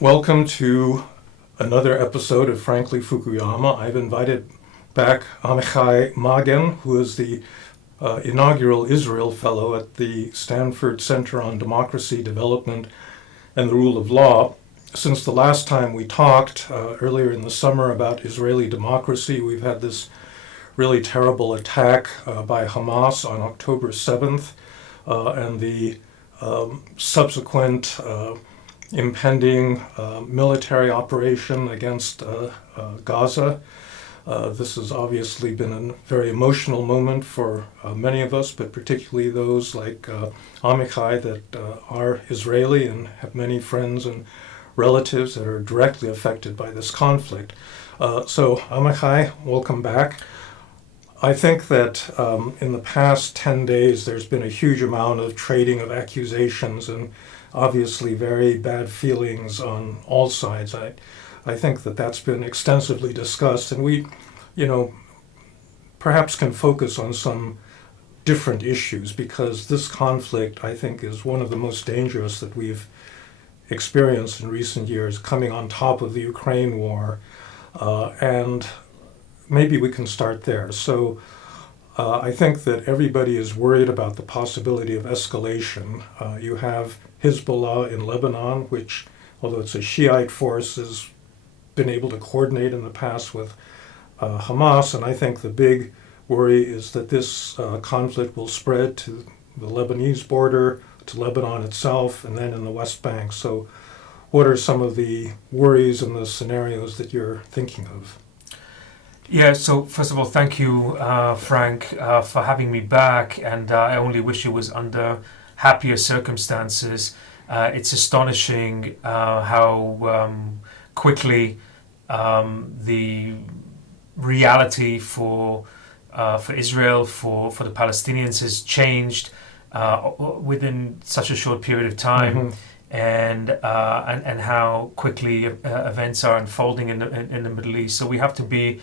Welcome to another episode of Frankly Fukuyama. I've invited back Amichai Magen, who is the inaugural Israel Fellow at the Stanford Center on Democracy, Development, and the Rule of Law. Since the last time we talked earlier in the summer about Israeli democracy, we've had this really terrible attack by Hamas on October 7th and the subsequent impending military operation against Gaza. This has obviously been a very emotional moment for many of us, but particularly those like Amichai that are Israeli and have many friends and relatives that are directly affected by this conflict. So Amichai, welcome back. I think that in the past 10 days there's been a huge amount of trading of accusations and obviously very bad feelings on all sides. I think that that's been extensively discussed, and we, perhaps can focus on some different issues, because this conflict, I think, is one of the most dangerous that we've experienced in recent years, coming on top of the Ukraine war, and maybe we can start there. So I think that everybody is worried about the possibility of escalation. You have Hezbollah in Lebanon, which, although it's a Shiite force, has been able to coordinate in the past with Hamas, and I think the big worry is that this conflict will spread to the Lebanese border, to Lebanon itself, and then in the West Bank. So what are some of the worries and the scenarios that you're thinking of? Yeah, so first of all, thank you, Frank, for having me back, and I only wish it was under happier circumstances. It's astonishing how quickly the reality for Israel, for the Palestinians, has changed within such a short period of time, and how quickly events are unfolding in the Middle East. So we have to be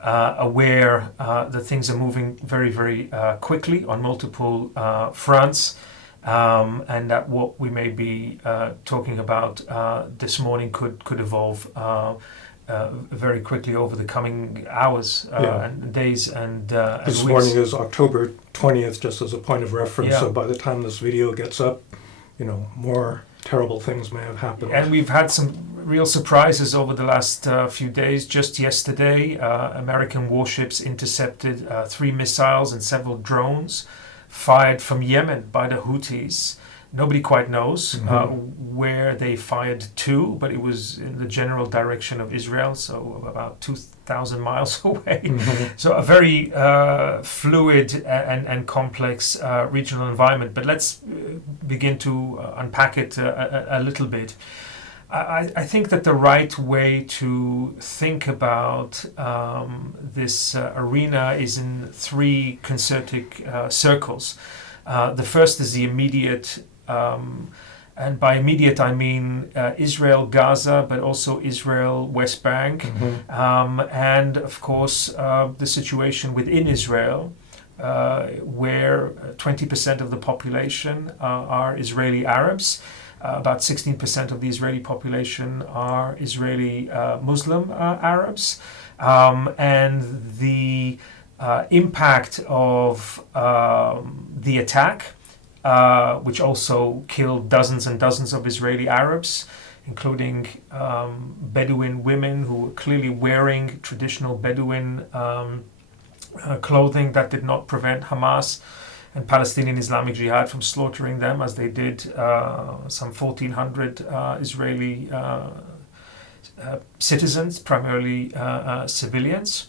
aware that things are moving very, very quickly on multiple fronts, and that what we may be talking about this morning could evolve very quickly over the coming hours and days and this weeks. Morning is October 20th, just as a point of reference. Yeah. So by the time this video gets up, more terrible things may have happened. And we've had some real surprises over the last few days. Just yesterday, American warships intercepted 3 missiles and several drones fired from Yemen by the Houthis. Nobody quite knows where they fired to, but it was in the general direction of Israel, so about 2,000 miles away. So a very fluid and complex regional environment. But let's begin to unpack it a little bit. I think that the right way to think about this arena is in 3 concentric circles. The first is the immediate, and by immediate I mean Israel, Gaza, but also Israel, West Bank, and of course the situation within Israel, where 20% of the population are Israeli Arabs. About 16% of the Israeli population are Israeli Muslim Arabs, and the impact of the attack, which also killed dozens and dozens of Israeli Arabs, including Bedouin women who were clearly wearing traditional Bedouin clothing that did not prevent Hamas and Palestinian Islamic Jihad from slaughtering them, as they did some 1,400 Israeli citizens, primarily civilians.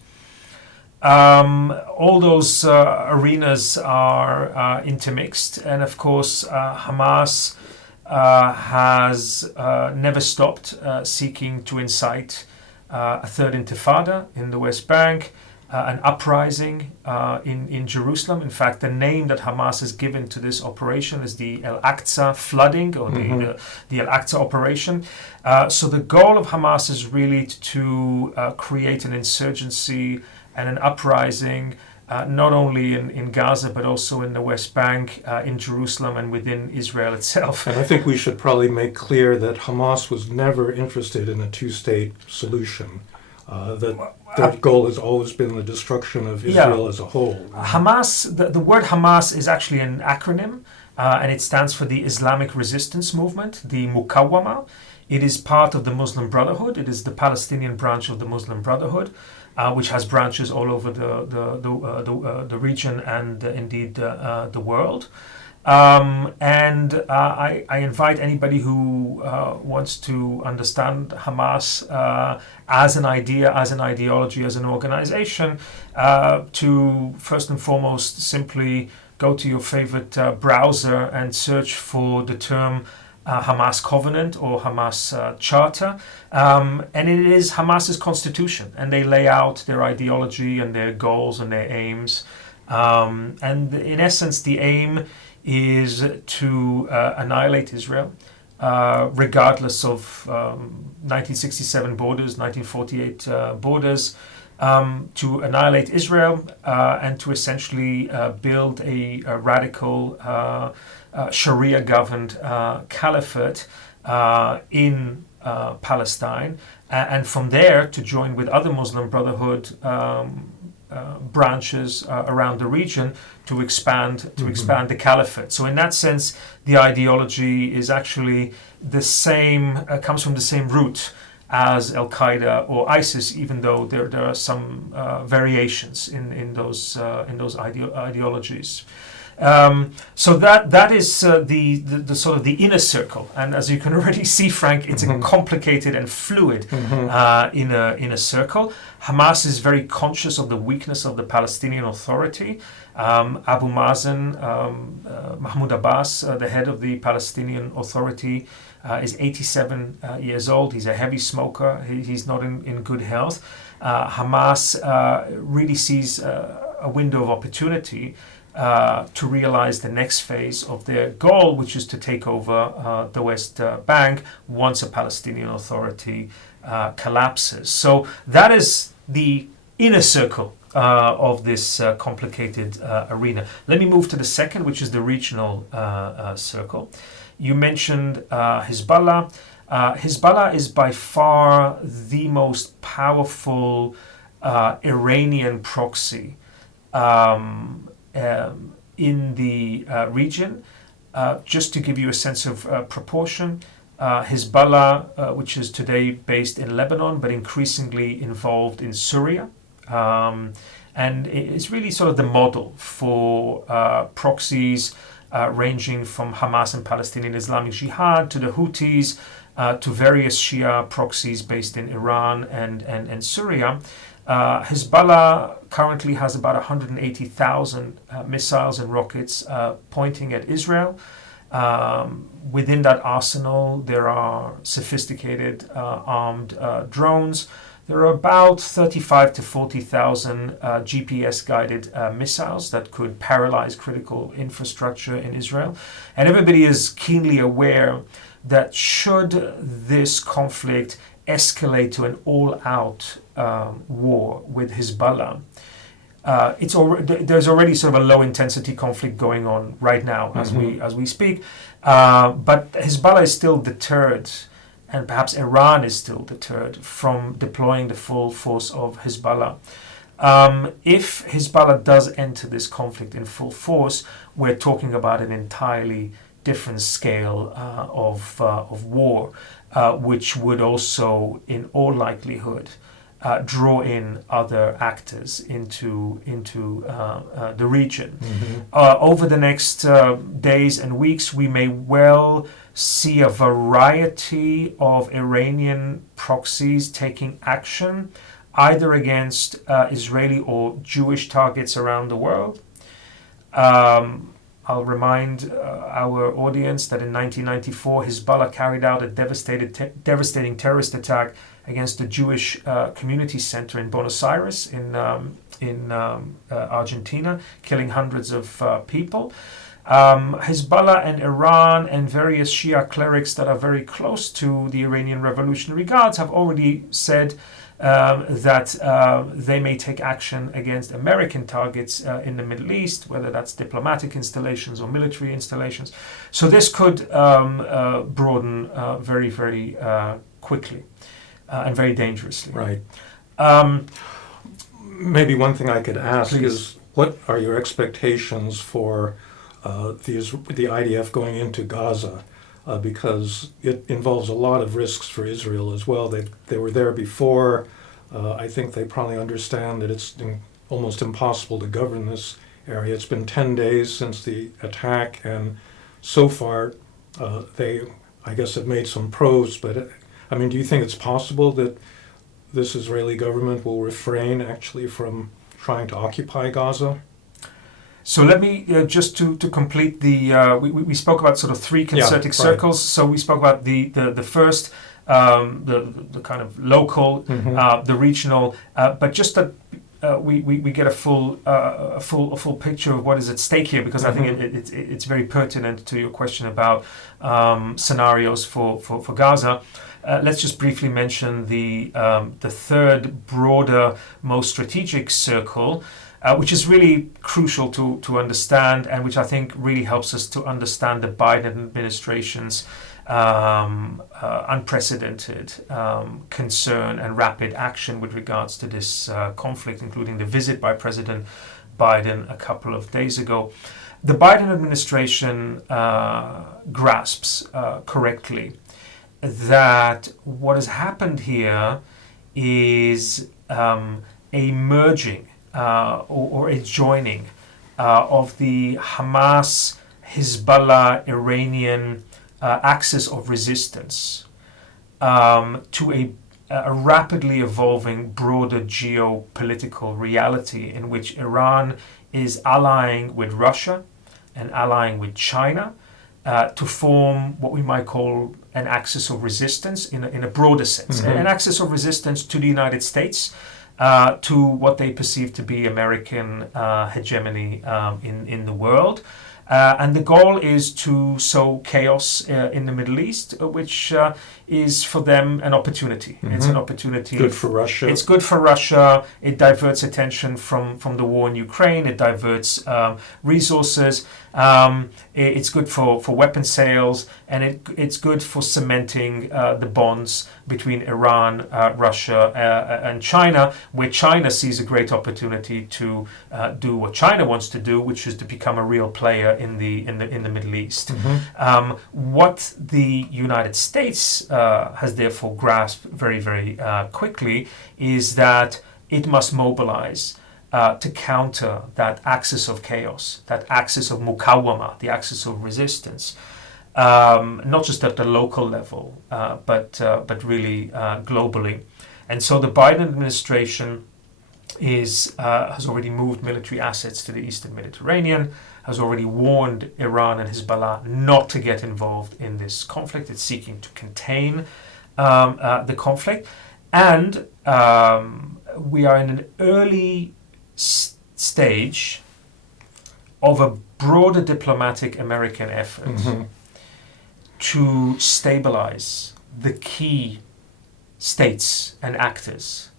All those arenas are intermixed, and of course Hamas has never stopped seeking to incite a third intifada in the West Bank, an uprising in Jerusalem. In fact, the name that Hamas has given to this operation is the Al-Aqsa flooding, or the Al-Aqsa operation. So the goal of Hamas is really to create an insurgency and an uprising not only in Gaza, but also in the West Bank, in Jerusalem, and within Israel itself. And I think we should probably make clear that Hamas was never interested in a two-state solution. That their goal has always been the destruction of Israel as a whole. Hamas, the word Hamas is actually an acronym, and it stands for the Islamic Resistance Movement, the Muqawama. It is part of the Muslim Brotherhood. It is the Palestinian branch of the Muslim Brotherhood, which has branches all over the region and indeed the world. I invite anybody who wants to understand Hamas as an idea, as an ideology, as an organization, to first and foremost simply go to your favorite browser and search for the term Hamas Covenant or Hamas Charter. And it is Hamas's constitution, and they lay out their ideology and their goals and their aims. And in essence, the aim is to annihilate Israel, regardless of 1967 borders, 1948 borders, to annihilate Israel and to essentially build a radical Sharia-governed caliphate in Palestine, and from there to join with other Muslim Brotherhood branches around the region to expand the caliphate. So in that sense, the ideology is actually the same, comes from the same root as Al-Qaeda or ISIS, even though there are some variations in those ideologies. So that is the sort of the inner circle, and as you can already see, Frank, it's a complicated and fluid inner circle. Hamas is very conscious of the weakness of the Palestinian Authority. Abu Mazen, Mahmoud Abbas, the head of the Palestinian Authority, is 87 years old. He's a heavy smoker. He's not in good health. Hamas really sees a window of opportunity to realize the next phase of their goal, which is to take over the West Bank once a Palestinian Authority collapses. So that is the inner circle of this complicated arena. Let me move to the second, which is the regional circle. You mentioned Hezbollah. Hezbollah is by far the most powerful Iranian proxy in the region. Just to give you a sense of proportion, Hezbollah, which is today based in Lebanon, but increasingly involved in Syria, and it's really sort of the model for proxies ranging from Hamas and Palestinian Islamic Jihad to the Houthis to various Shia proxies based in Iran and Syria. Hezbollah currently has about 180,000 missiles and rockets pointing at Israel. Within that arsenal, there are sophisticated armed drones. There are about 35 to 40,000 GPS-guided missiles that could paralyze critical infrastructure in Israel. And everybody is keenly aware that should this conflict escalate to an all-out war with Hezbollah, there's already sort of a low-intensity conflict going on right now as we speak, but Hezbollah is still deterred, and perhaps Iran is still deterred from deploying the full force of Hezbollah. If Hezbollah does enter this conflict in full force, we're talking about an entirely different scale of war, which would also, in all likelihood, draw in other actors into the region. Over the next days and weeks, we may well see a variety of Iranian proxies taking action, either against Israeli or Jewish targets around the world. I'll remind our audience that in 1994, Hezbollah carried out a devastating terrorist attack against the Jewish community center in Buenos Aires in Argentina, killing hundreds of people. Hezbollah and Iran and various Shia clerics that are very close to the Iranian Revolutionary Guards have already said that they may take action against American targets in the Middle East, whether that's diplomatic installations or military installations. So this could broaden very, very quickly and very dangerously. Right. Maybe one thing I could ask Please. is, what are your expectations for the IDF going into Gaza? Because it involves a lot of risks for Israel as well. They were there before. I think they probably understand that it's almost impossible to govern this area. It's been 10 days since the attack, and so far they, I guess, have made some probes. But I mean, do you think it's possible that this Israeli government will refrain actually from trying to occupy Gaza? So let me just to complete the we spoke about sort of three concentric circles. So we spoke about the first the kind of local, the regional, but just that we get a full picture of what is at stake here, because I think it's very pertinent to your question about scenarios for Gaza. Let's just briefly mention the third, broader, most strategic circle, which is really crucial to understand, and which I think really helps us to understand the Biden administration's unprecedented concern and rapid action with regards to this conflict, including the visit by President Biden a couple of days ago. The Biden administration grasps correctly that what has happened here is a merging or a joining of the Hamas, Hezbollah, Iranian axis of resistance to a rapidly evolving broader geopolitical reality in which Iran is allying with Russia and allying with China to form what we might call an axis of resistance in a broader sense, an axis of resistance to the United States, to what they perceive to be American hegemony in the world. And the goal is to sow chaos in the Middle East, which is for them an opportunity. It's an opportunity. Good for Russia. It's good for Russia. It diverts attention from the war in Ukraine. It diverts resources. It's good for weapon sales, and it's good for cementing the bonds between Iran, Russia, and China, where China sees a great opportunity to do what China wants to do, which is to become a real player in the Middle East. What the United States has therefore grasped very, very quickly is that it must mobilize to counter that axis of chaos, that axis of mukawama, the axis of resistance, not just at the local level, but really globally. And so the Biden administration has already moved military assets to the Eastern Mediterranean, has already warned Iran and Hezbollah not to get involved in this conflict. It's seeking to contain the conflict. And we are in an early stage of a broader diplomatic American effort to stabilize the key states and actors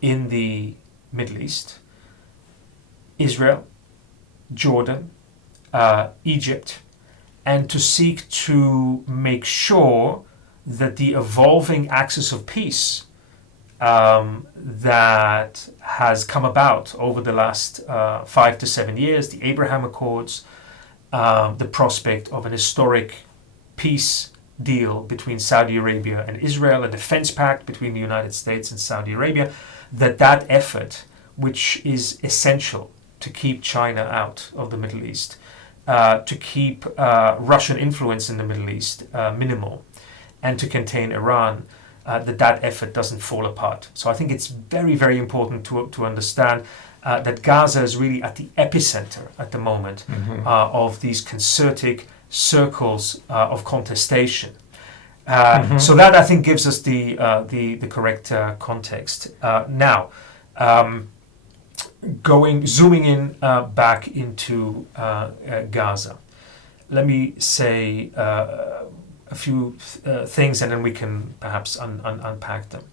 in the Middle East: Israel, Jordan, Egypt, and to seek to make sure that the evolving axis of peace that has come about over the last 5 to 7 years, the Abraham Accords, the prospect of an historic peace deal between Saudi Arabia and Israel, a defense pact between the United States and Saudi Arabia, that effort, which is essential to keep China out of the Middle East, to keep Russian influence in the Middle East minimal, and to contain Iran, that effort doesn't fall apart. So I think it's very, very important to understand that Gaza is really at the epicenter at the moment of these concerted circles of contestation. So that, I think, gives us the correct context. Now, zooming in back into Gaza, let me say a few things, and then we can perhaps unpack them.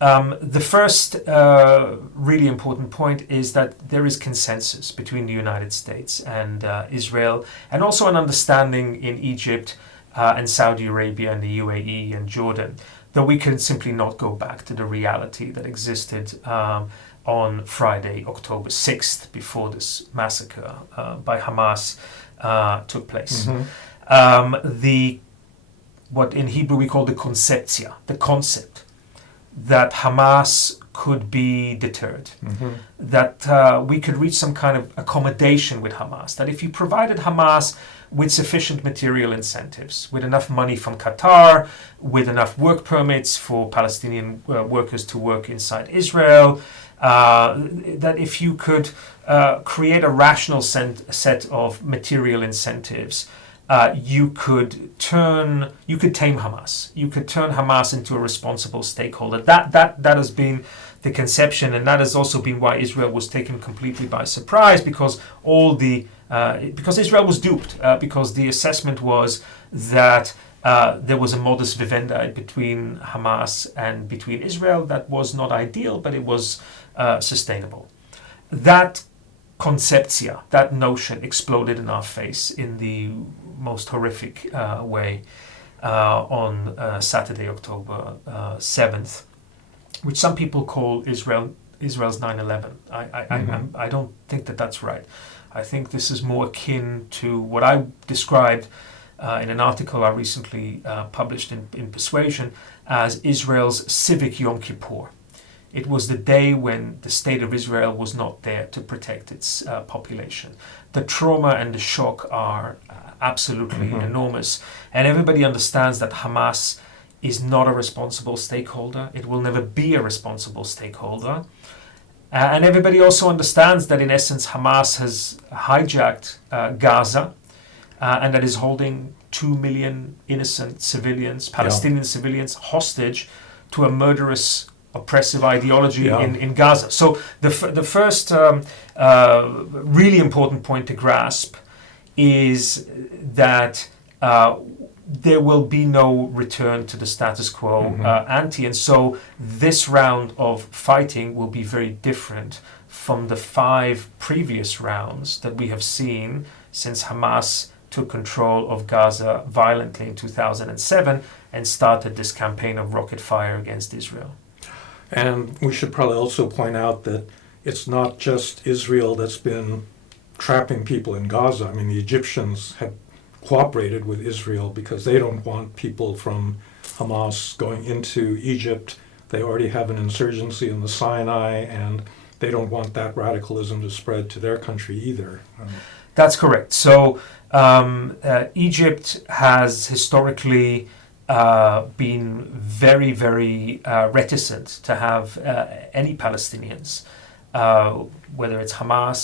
The first really important point is that there is consensus between the United States and Israel, and also an understanding in Egypt and Saudi Arabia and the UAE and Jordan that we can simply not go back to the reality that existed on Friday, October 6th, before this massacre by Hamas took place. What in Hebrew we call the conceptia, the concept that Hamas could be deterred, that we could reach some kind of accommodation with Hamas, that if you provided Hamas with sufficient material incentives, with enough money from Qatar, with enough work permits for Palestinian workers to work inside Israel, that if you could create a rational set of material incentives, you could tame Hamas. You could turn Hamas into a responsible stakeholder. That has been the conception, and that has also been why Israel was taken completely by surprise, because because Israel was duped, because the assessment was that there was a modus vivendi between Hamas and between Israel that was not ideal, but it was sustainable. That conceptia, that notion, exploded in our face in the most horrific way on Saturday, October 7th, which some people call Israel's 9/11. I don't think that that's right. I think this is more akin to what I described in an article I recently published in Persuasion as Israel's civic Yom Kippur. It was the day when the state of Israel was not there to protect its population. The trauma and the shock are absolutely enormous. And everybody understands that Hamas is not a responsible stakeholder. It will never be a responsible stakeholder. And everybody also understands that in essence Hamas has hijacked Gaza and that is holding 2 million innocent civilians, Palestinian civilians, hostage to a murderous oppressive ideology in Gaza. So the first really important point to grasp is that there will be no return to the status quo ante, and so this round of fighting will be very different from the 5 previous rounds that we have seen since Hamas took control of Gaza violently in 2007 and started this campaign of rocket fire against Israel. And we should probably also point out that it's not just Israel that's been trapping people in Gaza. I mean, the Egyptians have cooperated with Israel because they don't want people from Hamas going into Egypt. They already have an insurgency in the Sinai, and they don't want that radicalism to spread to their country either. That's correct. So Egypt has historically been very, very reticent to have any Palestinians, whether it's Hamas,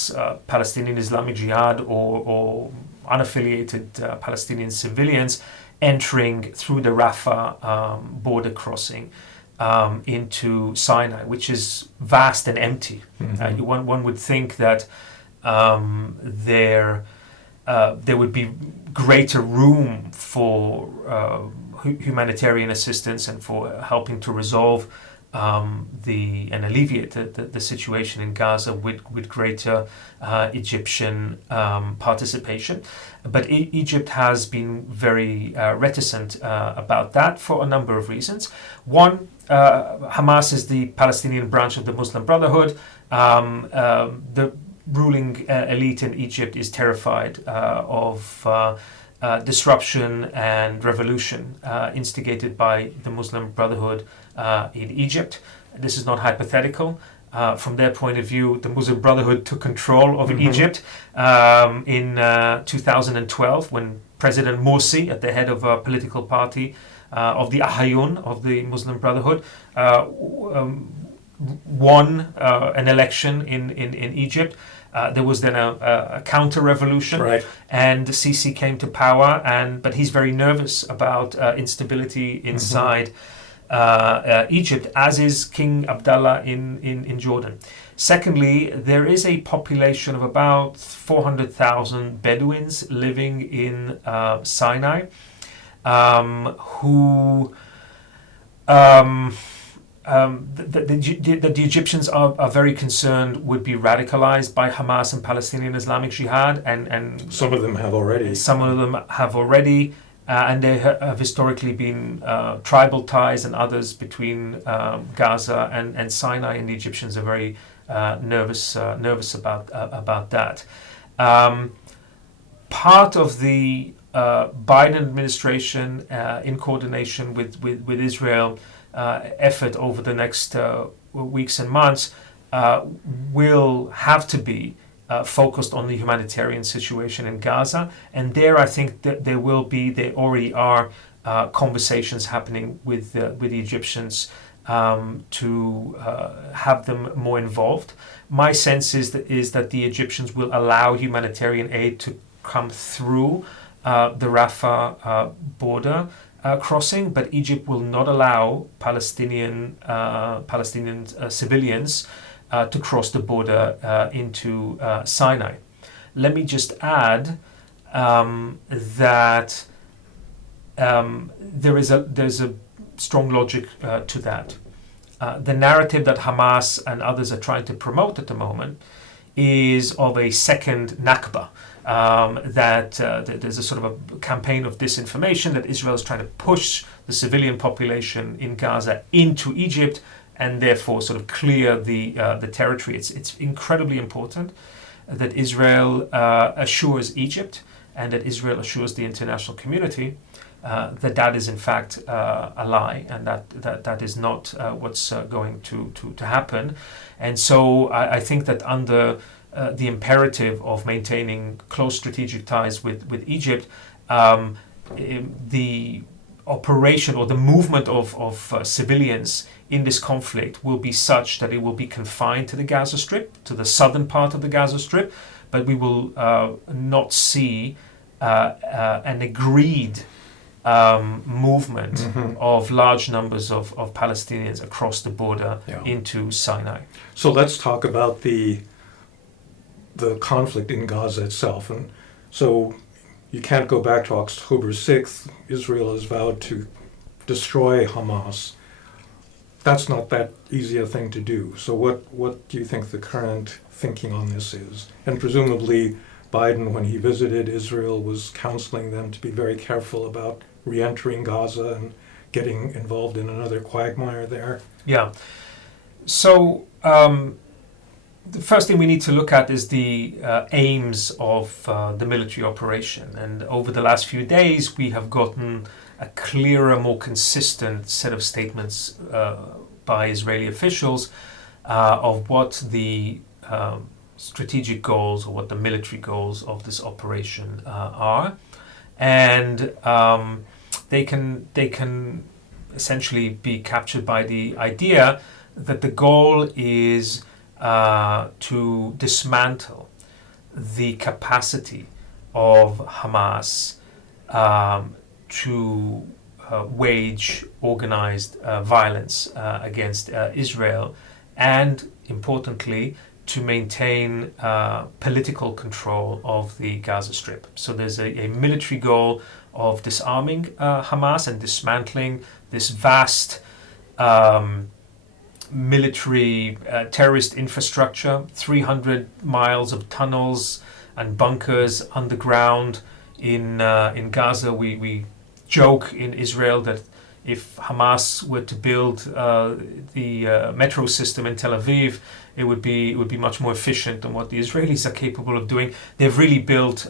Palestinian Islamic Jihad, or unaffiliated Palestinian civilians entering through the Rafah border crossing into Sinai, which is vast and empty. One would think that there would be greater room for humanitarian assistance and for helping to resolve and alleviate the situation in Gaza with greater Egyptian participation. But Egypt has been very reticent about that for a number of reasons. One, Hamas is the Palestinian branch of the Muslim Brotherhood. The ruling elite in Egypt is terrified of disruption and revolution instigated by the Muslim Brotherhood in Egypt. This is not hypothetical. From their point of view, the Muslim Brotherhood took control of Egypt in 2012 when President Morsi, at the head of a political party of the Ahayun of the Muslim Brotherhood, won an election in Egypt. There was then a counter-revolution, and the Sisi came to power, but he's very nervous about instability inside Egypt, as is King Abdullah in Jordan. Secondly, there is a population of about 400,000 Bedouins living in Sinai who the Egyptians are very concerned would be radicalized by Hamas and Palestinian Islamic Jihad, and some of them have already. And they have historically been tribal ties and others between Gaza and Sinai, and the Egyptians are very nervous about that. Part of the Biden administration, in coordination with Israel, effort over the next weeks and months will have to be focused on the humanitarian situation in Gaza. And there I think that there already are conversations happening with the Egyptians to have them more involved. My sense is that the Egyptians will allow humanitarian aid to come through the Rafah border crossing, but Egypt will not allow Palestinian civilians to cross the border into Sinai. Let me just add that there's a strong logic to that. The narrative that Hamas and others are trying to promote at the moment is of a second Nakba. That there's a sort of a campaign of disinformation that Israel is trying to push the civilian population in Gaza into Egypt and therefore sort of clear the territory. It's incredibly important that Israel assures Egypt and that Israel assures the international community that is in fact a lie, and that is not what's going to happen. And so I think that under the imperative of maintaining close strategic ties with Egypt, the operation or the movement of civilians in this conflict will be such that it will be confined to the Gaza Strip, to the southern part of the Gaza Strip, but we will not see an agreed movement of large numbers of Palestinians across the border into Sinai. So let's talk about the conflict in Gaza itself. And so you can't go back to October 6th. Israel has vowed to destroy Hamas. That's not that easy a thing to do. So what do you think the current thinking on this is? And presumably Biden, when he visited Israel, was counseling them to be very careful about re-entering Gaza and getting involved in another quagmire there. Yeah. So the first thing we need to look at is the aims of the military operation. And over the last few days, we have gotten a clearer, more consistent set of statements by Israeli officials of what the strategic goals or what the military goals of this operation are. And they can essentially be captured by the idea that the goal is to dismantle the capacity of Hamas to wage organized violence against Israel, and importantly, to maintain political control of the Gaza Strip. So there's a military goal of disarming Hamas and dismantling this vast military terrorist infrastructure, 300 miles of tunnels and bunkers underground in Gaza. We joke in Israel that if Hamas were to build the metro system in Tel Aviv, it would be much more efficient than what the Israelis are capable of doing. They've really built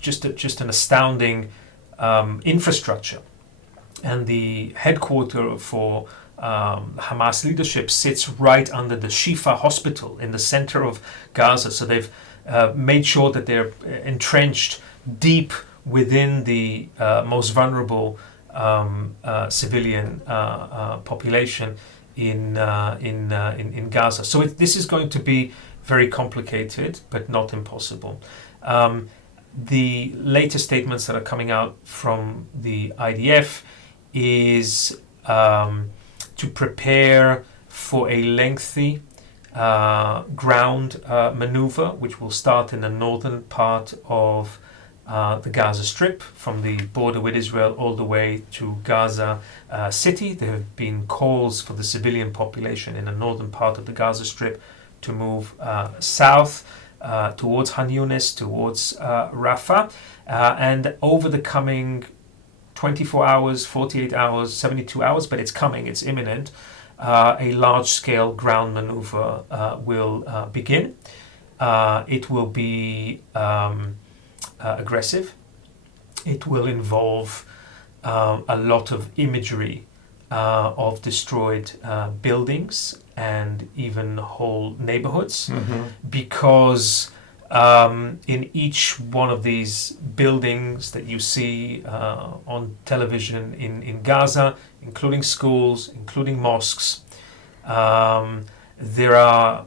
just an astounding infrastructure, and the headquarter for Hamas leadership sits right under the Shifa hospital in the center of Gaza. So they've made sure that they're entrenched deep within the most vulnerable civilian population in Gaza. So this is going to be very complicated, but not impossible. The latest statements that are coming out from the IDF is to prepare for a lengthy ground maneuver, which will start in the northern part of the Gaza Strip, from the border with Israel all the way to Gaza city. There have been calls for the civilian population in the northern part of the Gaza Strip to move south towards Han Yunis, towards Rafah. And over the coming 24 hours, 48 hours, 72 hours, but it's coming, it's imminent, a large-scale ground maneuver will begin. It will be aggressive. It will involve a lot of imagery of destroyed buildings and even whole neighborhoods, because in each one of these buildings that you see on television in Gaza, including schools, including mosques, there are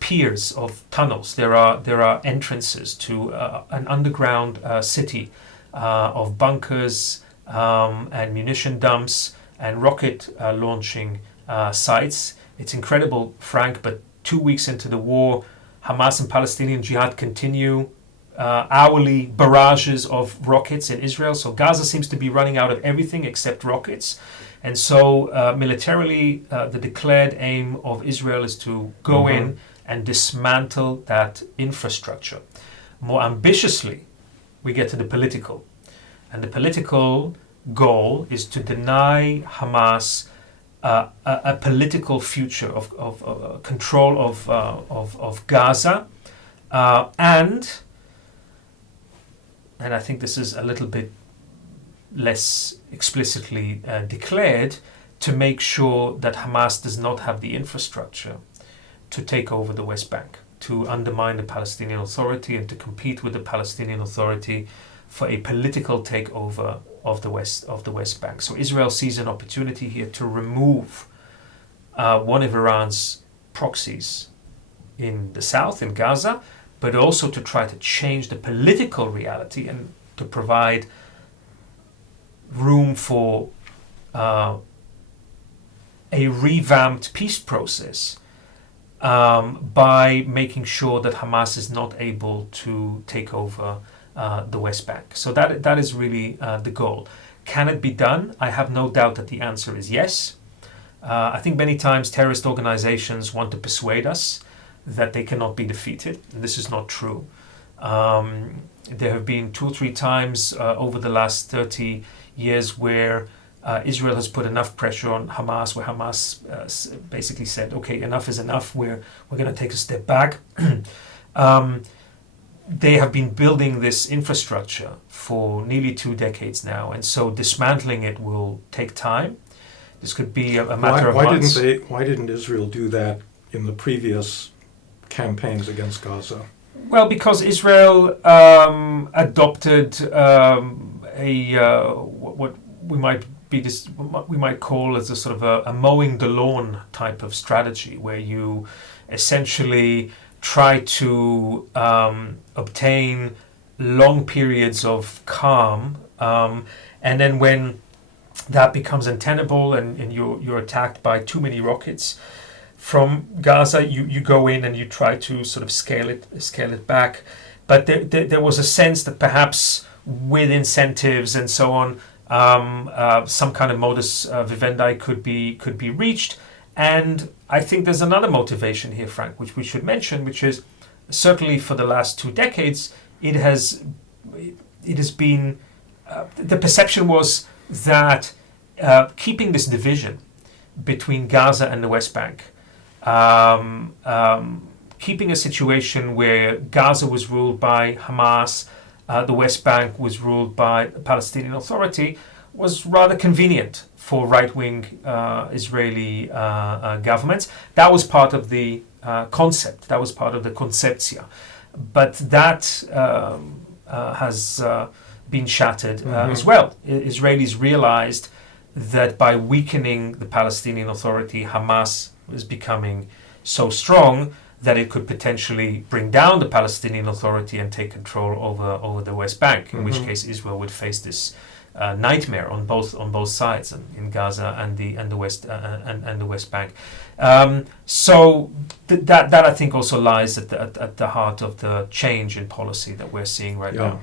piers of tunnels. There are entrances to an underground city of bunkers and munition dumps and rocket launching sites. It's incredible, Frank, but 2 weeks into the war, Hamas and Palestinian Jihad continue hourly barrages of rockets in Israel. So Gaza seems to be running out of everything except rockets. And so militarily, the declared aim of Israel is to go in and dismantle that infrastructure. More ambitiously, we get to the political. And the political goal is to deny Hamas a political future of control of Gaza, and I think this is a little bit less explicitly declared, to make sure that Hamas does not have the infrastructure to take over the West Bank, to undermine the Palestinian Authority and to compete with the Palestinian Authority for a political takeover of the West Bank. So Israel sees an opportunity here to remove one of Iran's proxies in the south, in Gaza, but also to try to change the political reality and to provide room for a revamped peace process by making sure that Hamas is not able to take over the West Bank. So that is really the goal. Can it be done? I have no doubt that the answer is yes. I think many times terrorist organizations want to persuade us that they cannot be defeated, and this is not true. There have been 2 or 3 times over the last 30 years where Israel has put enough pressure on Hamas, where Hamas basically said, okay, enough is enough, we're going to take a step back. They have been building this infrastructure for nearly 2 decades now, and so dismantling it will take time. This could be a matter of months. Why didn't Israel do that in the previous campaigns against Gaza? Well, because Israel adopted what we might call as a sort of a mowing the lawn type of strategy, where you essentially try to obtain long periods of calm, and then when that becomes untenable and you're attacked by too many rockets from Gaza, you go in and you try to sort of scale it back. But there was a sense that perhaps with incentives and so on, some kind of modus vivendi could be reached. And I think there's another motivation here, Frank, which we should mention, which is certainly for the last 2 decades, it has been the perception was that keeping this division between Gaza and the West Bank, keeping a situation where Gaza was ruled by Hamas, the West Bank was ruled by the Palestinian Authority, was rather convenient for right-wing Israeli governments. That was part of the concept. That was part of the conceptia. But that has been shattered as well. Israelis realized that by weakening the Palestinian Authority, Hamas was becoming so strong that it could potentially bring down the Palestinian Authority and take control over the West Bank, in which case Israel would face this nightmare on both sides, in Gaza and the West Bank. So that I think also lies at the heart of the change in policy that we're seeing right now.